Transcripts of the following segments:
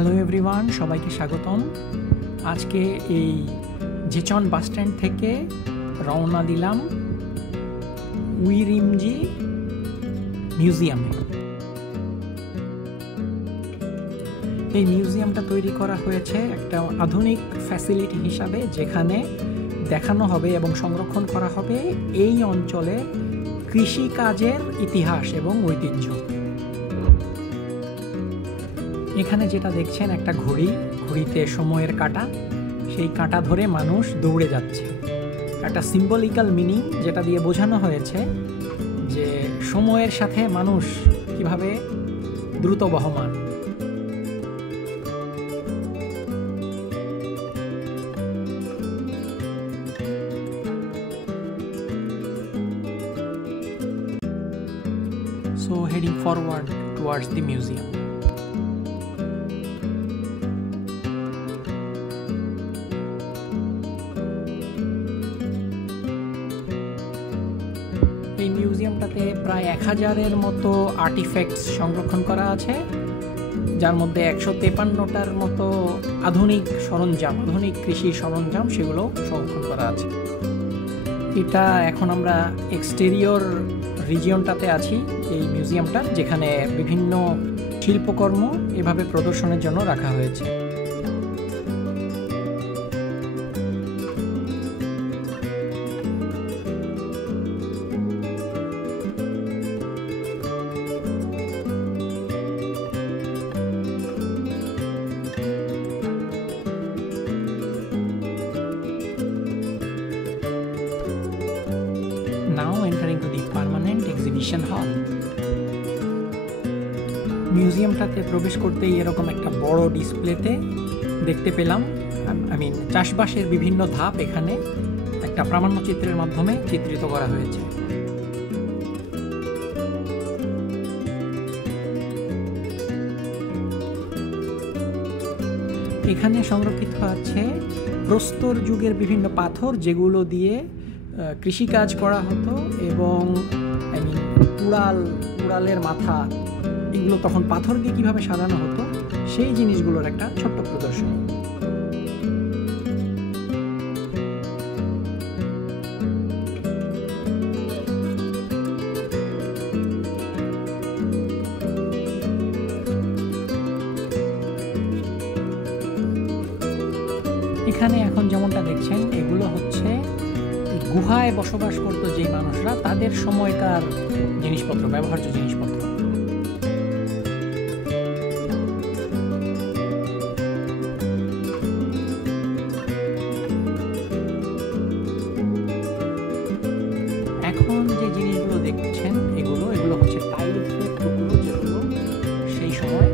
Hello everyone, সবাইকে স্বাগতম। আজকে এই জেচন বাস স্ট্যান্ড থেকে রওনা দিলাম উইরিমজি মিউজিয়ামে। এই মিউজিয়ামটা তৈরি করা হয়েছে একটা আধুনিক ফ্যাসিলিটি হিসাবে, যেখানে দেখানো হবে এবং সংরক্ষণ করা হবে এই অঞ্চলে কৃষিকাজের ইতিহাস এবং ঐতিহ্য। এখানে যেটা দেখছেন একটা ঘড়িতে সময়ের কাঁটা, সেই কাঁটা ধরে মানুষ দৌড়ে যাচ্ছে। একটা সিম্বলিক্যাল মিনিং যেটা দিয়ে বোঝানো হয়েছে যে সময়ের সাথে মানুষ কিভাবে দ্রুত বহমান। So heading forward towards the museum. এই মিউজিয়ামটাতে প্রায় 1000-এর মতো আর্টিফ্যাক্টস সংরক্ষণ করা আছে, যার মধ্যে 153টার মতো আধুনিক কৃষি সরঞ্জাম সেগুলো সংরক্ষণ করা আছে। এটা এখন আমরা এক্সটেরিয়র রিজিয়নটাতে আছি এই মিউজিয়ামটা, যেখানে বিভিন্ন শিল্পকর্ম এভাবে প্রদর্শনের জন্য রাখা হয়েছে। Now entering to the permanent exhibition hall. মিউজিয়ামটাতে প্রবেশ করতেই এরকম একটা বড় ডিসপ্লেতে দেখতে পেলাম চাষবাসের বিভিন্ন ধাপ এখানে একটা প্রামাণ্যচিত্রের মাধ্যমে চিত্রিত করা হয়েছে। এখানে সংরক্ষিত আছে প্রস্তর যুগের বিভিন্ন পাথর, যেগুলো দিয়ে কৃষিকাজ করা হতো, এবং কুড়ালের মাথা, এগুলো তখন পাথর দিয়ে কীভাবে সাজানো হতো সেই জিনিসগুলোর একটা ছোট্ট প্রদর্শনী। এখানে এখন যেমনটা দেখছেন, এগুলো হচ্ছে গুহায় বসবাস করত যে মানুষরা, তাদের সময়কার জিনিসপত্র, ব্যবহার্য জিনিসপত্র। এখন যে জিনিসগুলো দেখছেন এগুলো হচ্ছে টাইলসের টুকরো, যেগুলো সেই সময়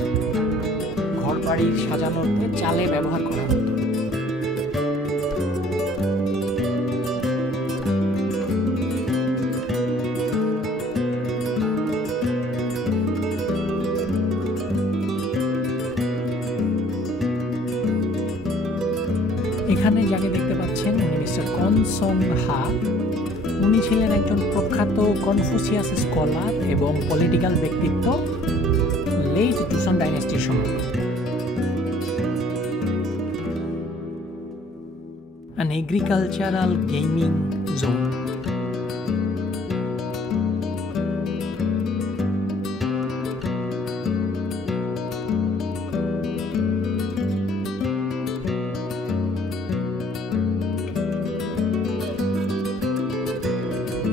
ঘর বাড়ির সাজানোতে চালে ব্যবহার করা হতো। এখানে যাকে দেখতে পাচ্ছেন উনি মিস্টার কনসং হা। উনি ছিলেন একজন প্রখ্যাত কনফুসিয়াস স্কলার এবং পলিটিক্যাল ব্যক্তিত্ব লেট জোসন ডাইনেস্টির সময়। An agricultural gaming zone.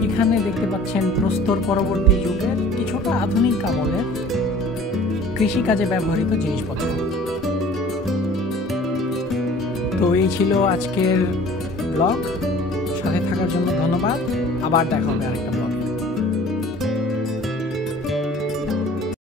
এখানে দেখতে পাচ্ছেন প্রস্তর পরবর্তী যুগের কিছুটা আধুনিক আমলের কৃষিকাজে ব্যবহৃত জিনিসপত্র। তো এই ছিল আজকের ব্লগ। সাথে থাকার জন্য ধন্যবাদ। আবার দেখা হবে আরেকটা